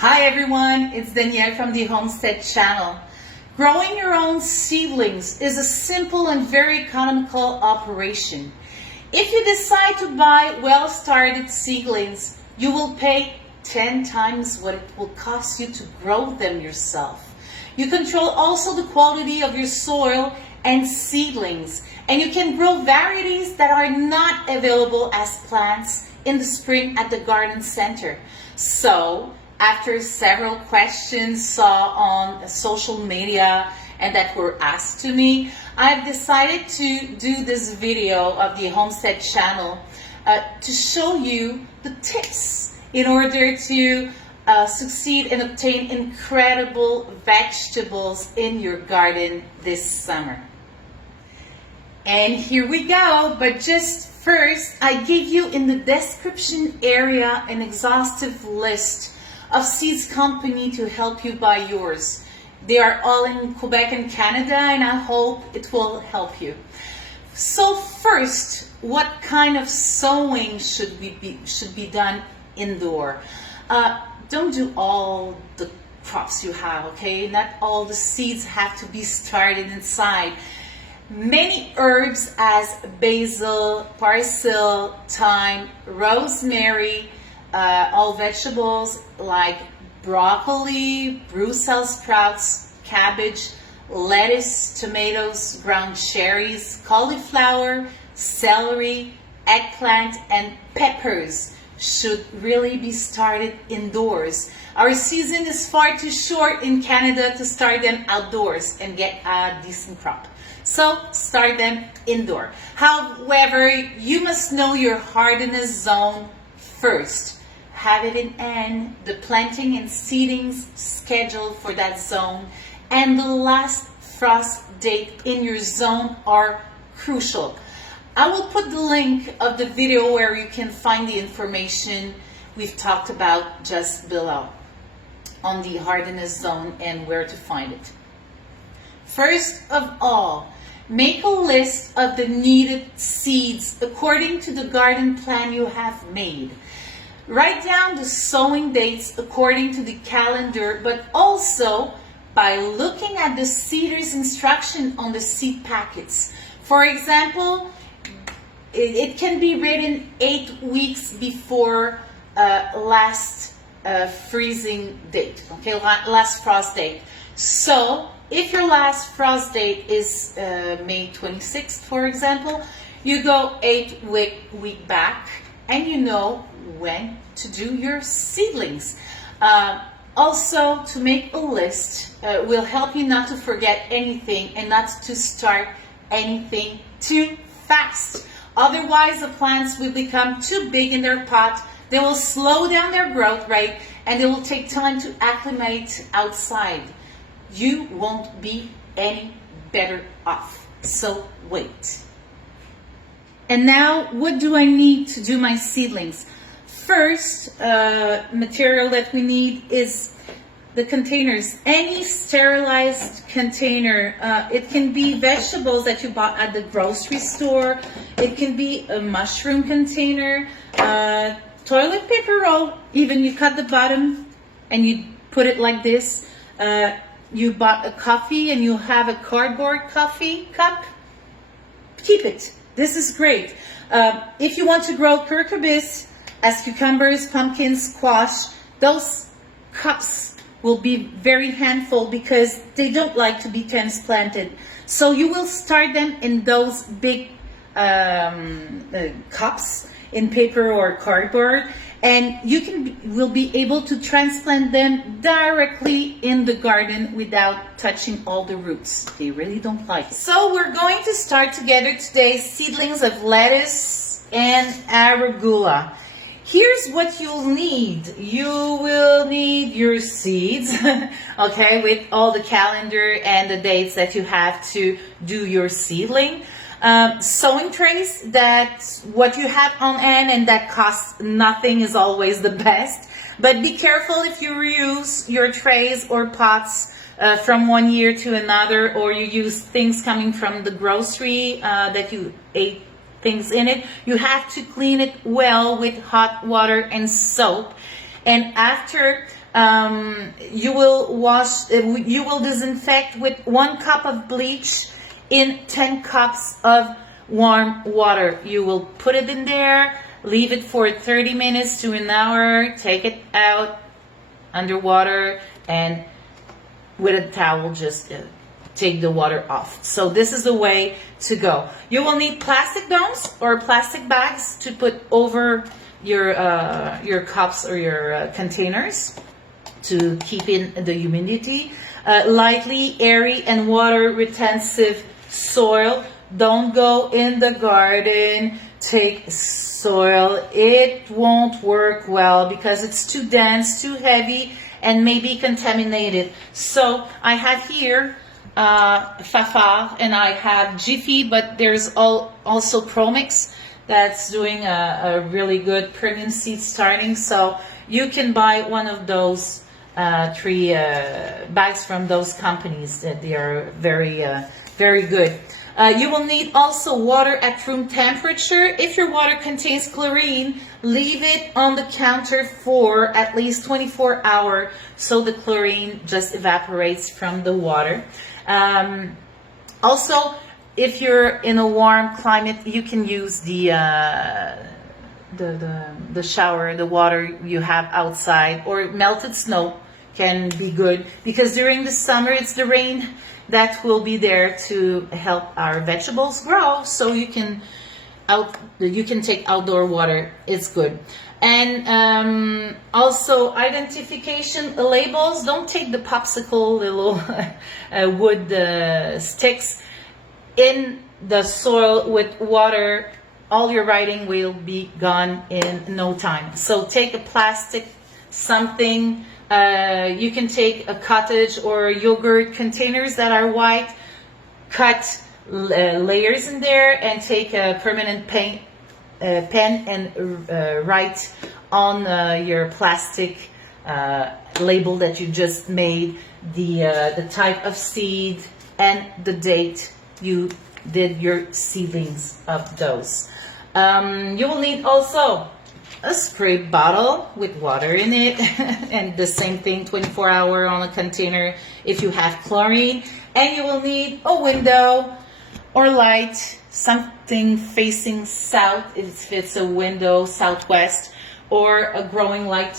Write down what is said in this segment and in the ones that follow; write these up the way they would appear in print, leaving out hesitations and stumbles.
Hi everyone, it's Danielle from the Homestead Channel. Growing your own seedlings is a simple and very economical operation. If you decide to buy well-started seedlings, you will pay 10 times what it will cost you to grow them yourself. You control also the quality of your soil and seedlings, and you can grow varieties that are not available as plants in the spring at the garden center. So, after several questions saw on social media and that were asked to me, I've decided to do this video of the Homestead Channel to show you the tips in order to succeed and obtain incredible vegetables in your garden this summer. And here we go, but just first, I give you in the description area an exhaustive list of seeds company to help you buy yours. They are all in Quebec and Canada, and I hope it will help you. So first, what kind of sowing should be done indoor? Don't do all the crops you have, okay? Not all the seeds have to be started inside. Many herbs as basil, parsley, thyme, rosemary, all vegetables like broccoli, Brussels sprouts, cabbage, lettuce, tomatoes, ground cherries, cauliflower, celery, eggplant, and peppers should really be started indoors. Our season is far too short in Canada to start them outdoors and get a decent crop. So start them indoor. However, you must know your hardiness zone first. Have it in N, the planting and seedings schedule for that zone, and the last frost date in your zone are crucial. I will put the link of the video where you can find the information we've talked about just below on the hardiness zone and where to find it. First of all, make a list of the needed seeds according to the garden plan you have made. Write down the sowing dates according to the calendar, but also by looking at the seeder's instruction on the seed packets. For example, it can be written 8 weeks before last freezing date, okay, last frost date. So if your last frost date is May 26th, for example, you go 8 week back, and you know when to do your seedlings. Also, to make a list will help you not to forget anything and not to start anything too fast. Otherwise, the plants will become too big in their pot, they will slow down their growth rate, and they will take time to acclimate outside. You won't be any better off. So wait. And now, what do I need to do my seedlings? First, material that we need is the containers. Any sterilized container. It can be vegetables that you bought at the grocery store. It can be a mushroom container, toilet paper roll. Even you cut the bottom and you put it like this. You bought a coffee and you have a cardboard coffee cup. Keep it. This is great. If you want to grow cucurbits as cucumbers, pumpkins, squash, those cups will be very handful because they don't like to be transplanted. So you will start them in those big cups in paper or cardboard, and you will be able to transplant them directly in the garden without touching all the roots. They really don't like it. So we're going to start together today seedlings of lettuce and arugula. Here's what you'll need. You will need your seeds, okay, with all the calendar and the dates that you have to do your seedling. Sowing trays, that's what you have on hand, and that costs nothing, is always the best. But be careful if you reuse your trays or pots from one year to another, or you use things coming from the grocery that you ate things in it. You have to clean it well with hot water and soap. And after You will wash, you will disinfect with 1 cup of bleach in 10 cups of warm water. You will put it in there, leave it for 30 minutes to an hour, take it out underwater, and with a towel just take the water off. So this is the way to go. You will need plastic domes or plastic bags to put over your cups or your containers to keep in the humidity. Lightly airy and water retentive soil. Don't go in the garden, take soil. It won't work well because it's too dense, too heavy, and maybe contaminated. So I have here Fafa, and I have Jiffy, but there's also Promix that's doing a really good premium seed starting. So you can buy one of those 3 bags from those companies. That they are very good. You will need also water at room temperature. If your water contains chlorine, leave it on the counter for at least 24 hours so the chlorine just evaporates from the water. Also, if you're in a warm climate, you can use the shower, the water you have outside, or melted snow can be good, because during the summer it's the rain that will be there to help our vegetables grow. So you can take outdoor water. It's good. And also identification labels. Don't take the popsicle little wood sticks in the soil with water. All your writing will be gone in no time. So take a plastic something. You can take a cottage or yogurt containers that are white, cut layers in there, and take a permanent pen and write on your plastic label that you just made the type of seed and the date you did your seedlings of those. You will need also a spray bottle with water in it and the same thing, 24 hours on a container if you have chlorine. And you will need a window or light, something facing south if it's a window, southwest, or a growing light,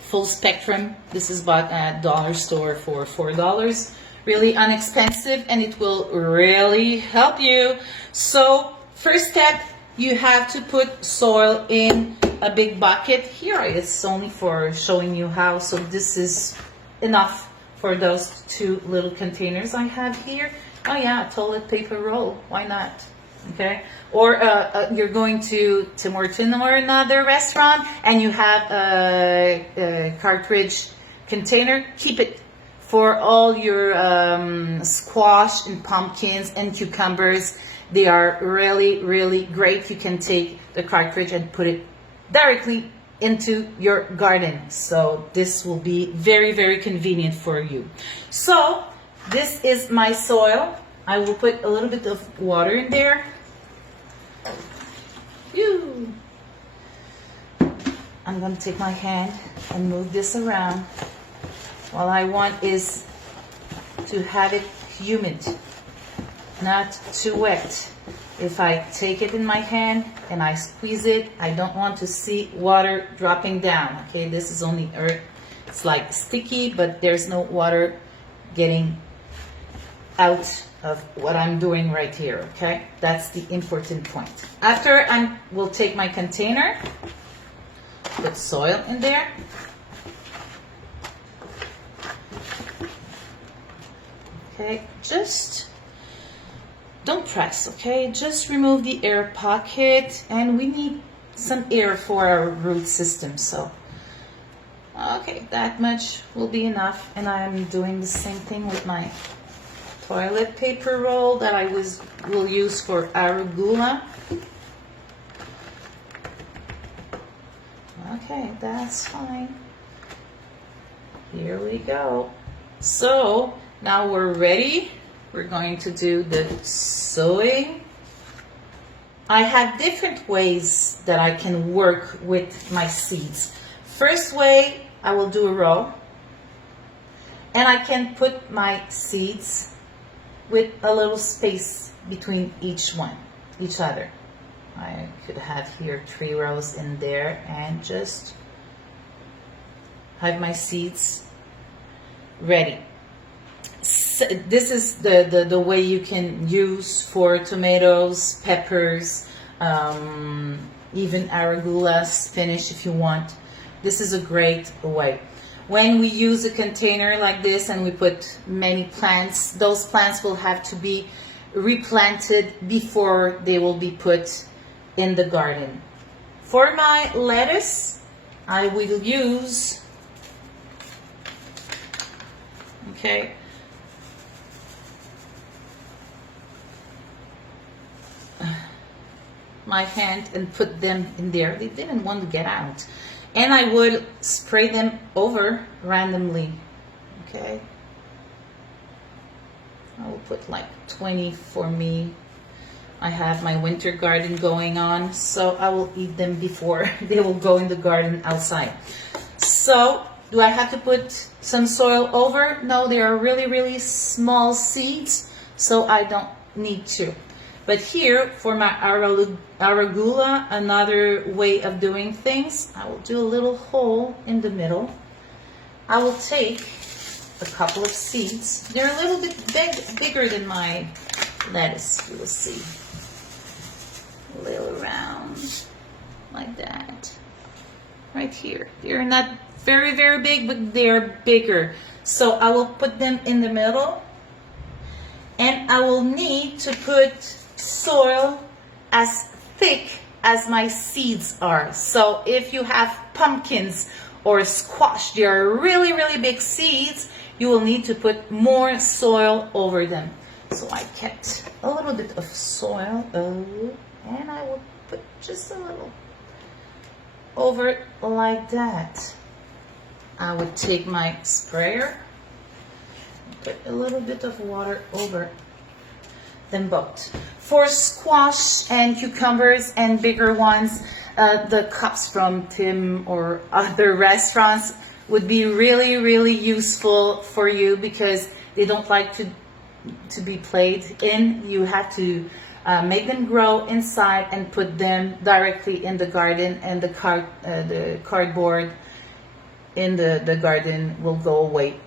full spectrum. This is bought at dollar store for $4. Really inexpensive, and it will really help you. So first step, you have to put soil in a big bucket. Here it's only for showing you how. So this is enough for those 2 little containers I have here. Oh yeah, toilet paper roll. Why not? Okay. Or you're going to Tim Hortons or another restaurant and you have a cartridge container. Keep it for all your squash and pumpkins and cucumbers. They are really, really great. You can take the cartridge and put it directly into your garden. So this will be very, very convenient for you. So this is my soil. I will put a little bit of water in there. Phew. I'm going to take my hand and move this around. All I want is to have it humid, not too wet. If I take it in my hand and I squeeze it, I don't want to see water dropping down. Okay, this is only earth. It's like sticky, but there's no water getting out of what I'm doing right here. Okay, that's the important point. After I will take my container, put soil in there. Okay, just don't press, okay? Just remove the air pocket, and we need some air for our root system. So, okay, that much will be enough. And I'm doing the same thing with my toilet paper roll that I will use for arugula. Okay, that's fine. Here we go. So now we're ready. We're going to do the sowing. I have different ways that I can work with my seeds. First way, I will do a row, and I can put my seeds with a little space between each other. I could have here 3 rows in there and just have my seeds ready. So this is the way you can use for tomatoes, peppers, even arugula, spinach if you want. This is a great way. When we use a container like this and we put many plants, those plants will have to be replanted before they will be put in the garden. For my lettuce, I will use, okay, my hand and put them in there. They didn't want to get out. And I would spray them over randomly. Okay. I will put like 20 for me. I have my winter garden going on, so I will eat them before they will go in the garden outside. So, do I have to put some soil over? No, they are really, really small seeds, so I don't need to. But here, for my arugula, another way of doing things, I will do a little hole in the middle. I will take a couple of seeds. They're a little bit bigger than my lettuce, you will see. A little round, like that. Right here. They're not very, very big, but they're bigger. So I will put them in the middle. And I will need to put soil as thick as my seeds are. So if you have pumpkins or squash, they are really, really big seeds, you will need to put more soil over them. So I kept a little bit of soil, and I will put just a little over it like that. I would take my sprayer, put a little bit of water over them both. For squash and cucumbers and bigger ones, the cups from Tim or other restaurants would be really, really useful for you because they don't like to be played in. You have to make them grow inside and put them directly in the garden, and the cardboard in the garden will go away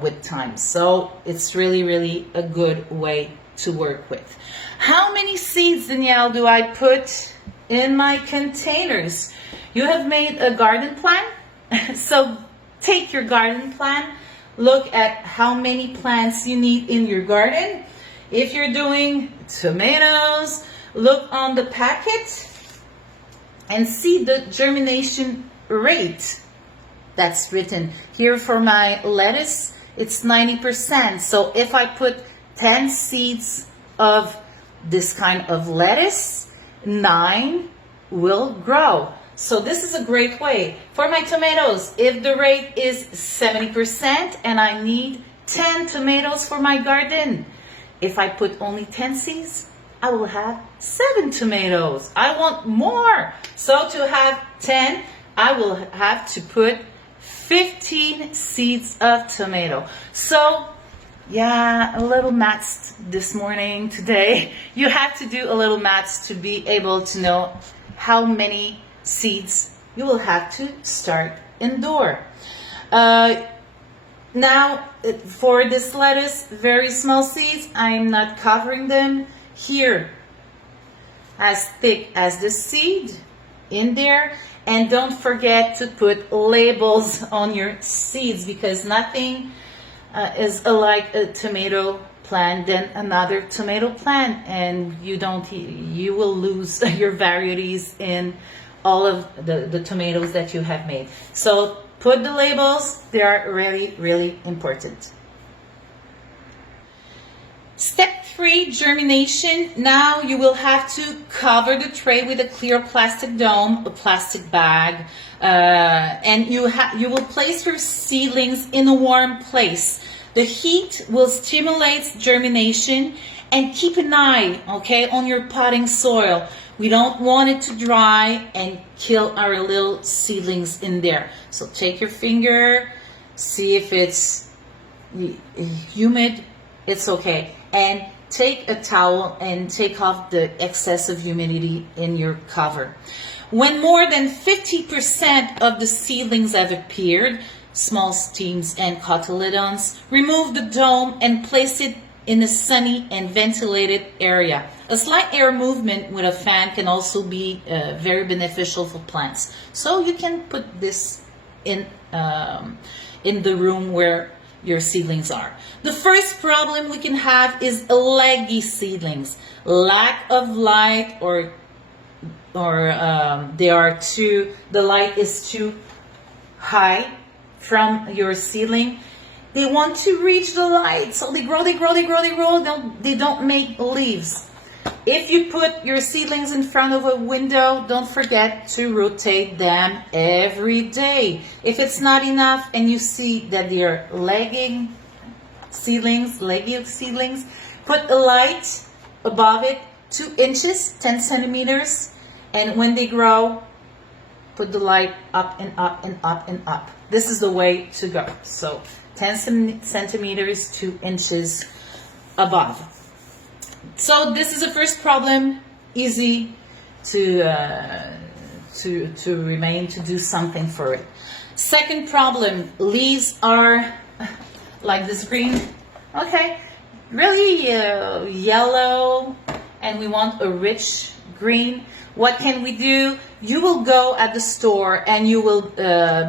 with time. So it's really, really a good way to work with. How many seeds, Danielle, do I put in my containers? You have made a garden plan. So take your garden plan, look at how many plants you need in your garden. If you're doing tomatoes, look on the packet and see the germination rate that's written. Here for my lettuce, it's 90%. So if I put 10 seeds of this kind of lettuce, 9 will grow. So this is a great way. For my tomatoes, if the rate is 70% and I need 10 tomatoes for my garden, if I put only 10 seeds, I will have 7 tomatoes. I want more. So to have 10, I will have to put 15 seeds of tomato. So yeah, a little maths this morning, today. You have to do a little maths to be able to know how many seeds you will have to start indoor. Now, for this lettuce, very small seeds, I'm not covering them here as thick as the seed in there. And don't forget to put labels on your seeds, because nothing is alike a tomato plant than another tomato plant, and you will lose your varieties in all of the tomatoes that you have made. So put the labels. They are really, really important. Step 3, germination. Now you will have to cover the tray with a clear plastic dome, a plastic bag, and you will place your seedlings in a warm place. The heat will stimulate germination, and keep an eye, okay, on your potting soil. We don't want it to dry and kill our little seedlings in there. So take your finger, see if it's humid, it's okay. And take a towel and take off the excessive humidity in your cover. When more than 50% of the seedlings have appeared, small stems and cotyledons, remove the dome and place it in a sunny and ventilated area. A slight air movement with a fan can also be very beneficial for plants. So you can put this in the room where your seedlings are. The first problem we can have is leggy seedlings. Lack of light, or the light is too high from your seedling. They want to reach the light, so they grow, they don't make leaves. If you put your seedlings in front of a window, don't forget to rotate them every day. If it's not enough and you see that they are leggy seedlings, put a light above it, 2 inches, 10 centimeters, and when they grow, put the light up and up and up and up. This is the way to go. So 10 centimeters, 2 inches above. So this is the first problem, easy to do something for it. Second problem, leaves are like this green, okay, really yellow, and we want a rich green. What can we do? You will go at the store and you will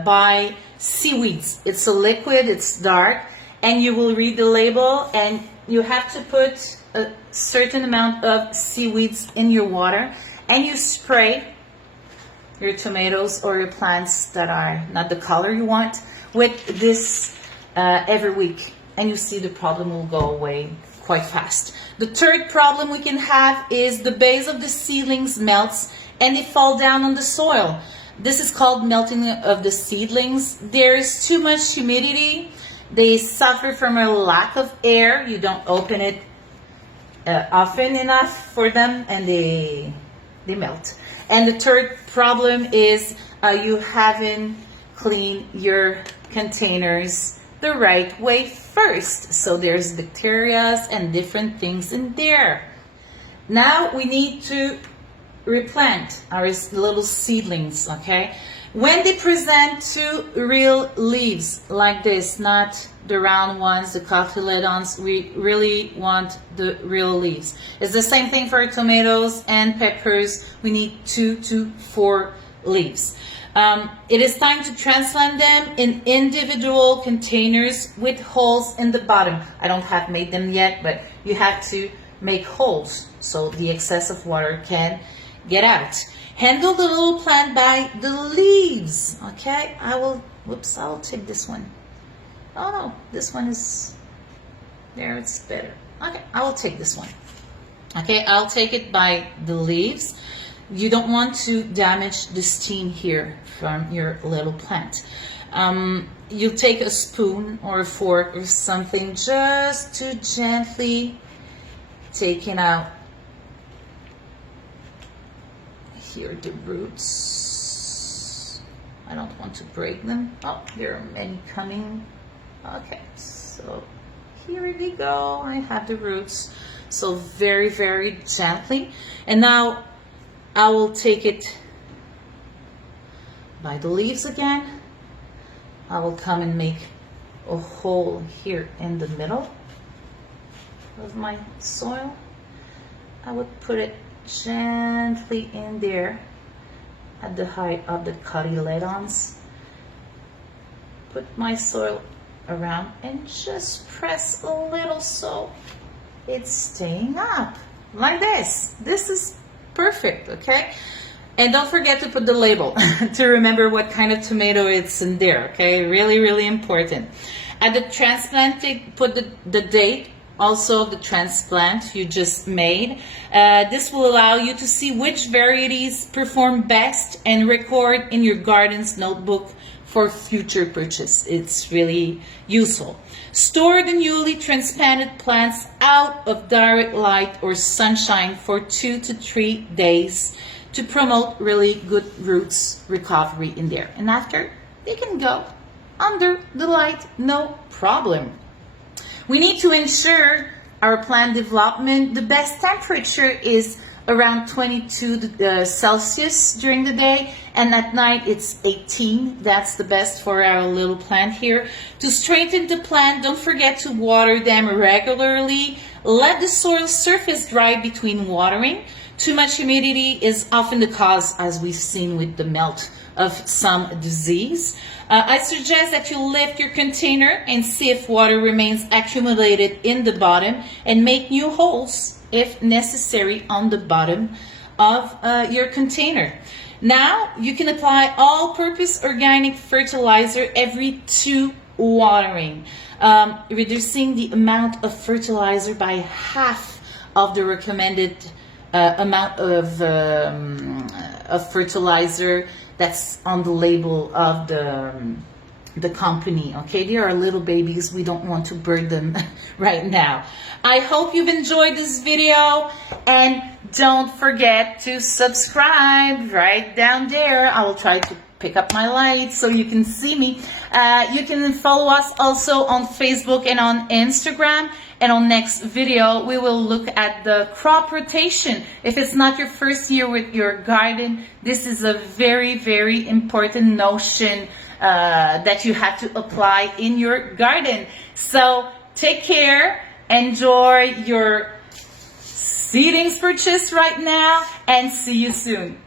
buy seaweeds. It's a liquid, it's dark, and you will read the label, and you have to put a certain amount of seaweeds in your water, and you spray your tomatoes or your plants that are not the color you want with this every week, and you see the problem will go away quite fast. The third problem we can have is the base of the seedlings melts and they fall down on the soil. This is called melting of the seedlings. There is too much humidity. They suffer from a lack of air. You don't open it often enough for them, and they melt. And the third problem is you haven't cleaned your containers the right way first. So there's bacteria and different things in there. Now we need to replant our little seedlings, okay? When they present 2 real leaves like this, not the round ones, the cotyledons, we really want the real leaves. It's the same thing for tomatoes and peppers. We need 2 to 4 leaves. It is time to transplant them in individual containers with holes in the bottom. I don't have made them yet, but you have to make holes so the excess of water can get out. Handle the little plant by the leaves. Okay, I'll take this one. Oh no, this one is there, it's better. Okay, I will take this one. Okay, I'll take it by the leaves. You don't want to damage the stem here from your little plant. You take a spoon or a fork or something just to gently taking out here the roots. I don't want to break them. Oh, there are many coming. Okay, so here we go. I have the roots. So very, very gently. And now I will take it by the leaves again. I will come and make a hole here in the middle of my soil. I would put it gently in there at the height of the cotyledons. Put my soil around and just press a little so it's staying up like this. This is perfect, okay? And don't forget to put the label to remember what kind of tomato it's in there, okay? Really, really important. At the transplanting, put the date also the transplant you just made. This will allow you to see which varieties perform best and record in your garden's notebook for future purchase. It's really useful. Store the newly transplanted plants out of direct light or sunshine for 2 to 3 days to promote really good roots recovery in there. And after, they can go under the light, no problem. We need to ensure our plant development. The best temperature is around 22 Celsius during the day, and at night it's 18. That's the best for our little plant here. To strengthen the plant, don't forget to water them regularly. Let the soil surface dry between watering. Too much humidity is often the cause, as we've seen with the melt, of some disease. I suggest that you lift your container and see if water remains accumulated in the bottom, and make new holes if necessary on the bottom of your container. Now you can apply all-purpose organic fertilizer every 2 watering, reducing the amount of fertilizer by half of the recommended amount of fertilizer that's on the label of the company. Okay, they are little babies. We don't want to burn them right now. I hope you've enjoyed this video, and don't forget to subscribe right down there. I will try to pick up my lights so you can see me. You can follow us also on Facebook and on Instagram. And on next video, we will look at the crop rotation. If it's not your first year with your garden, this is a very, very important notion that you have to apply in your garden. So take care, enjoy your seedlings purchase right now, and see you soon.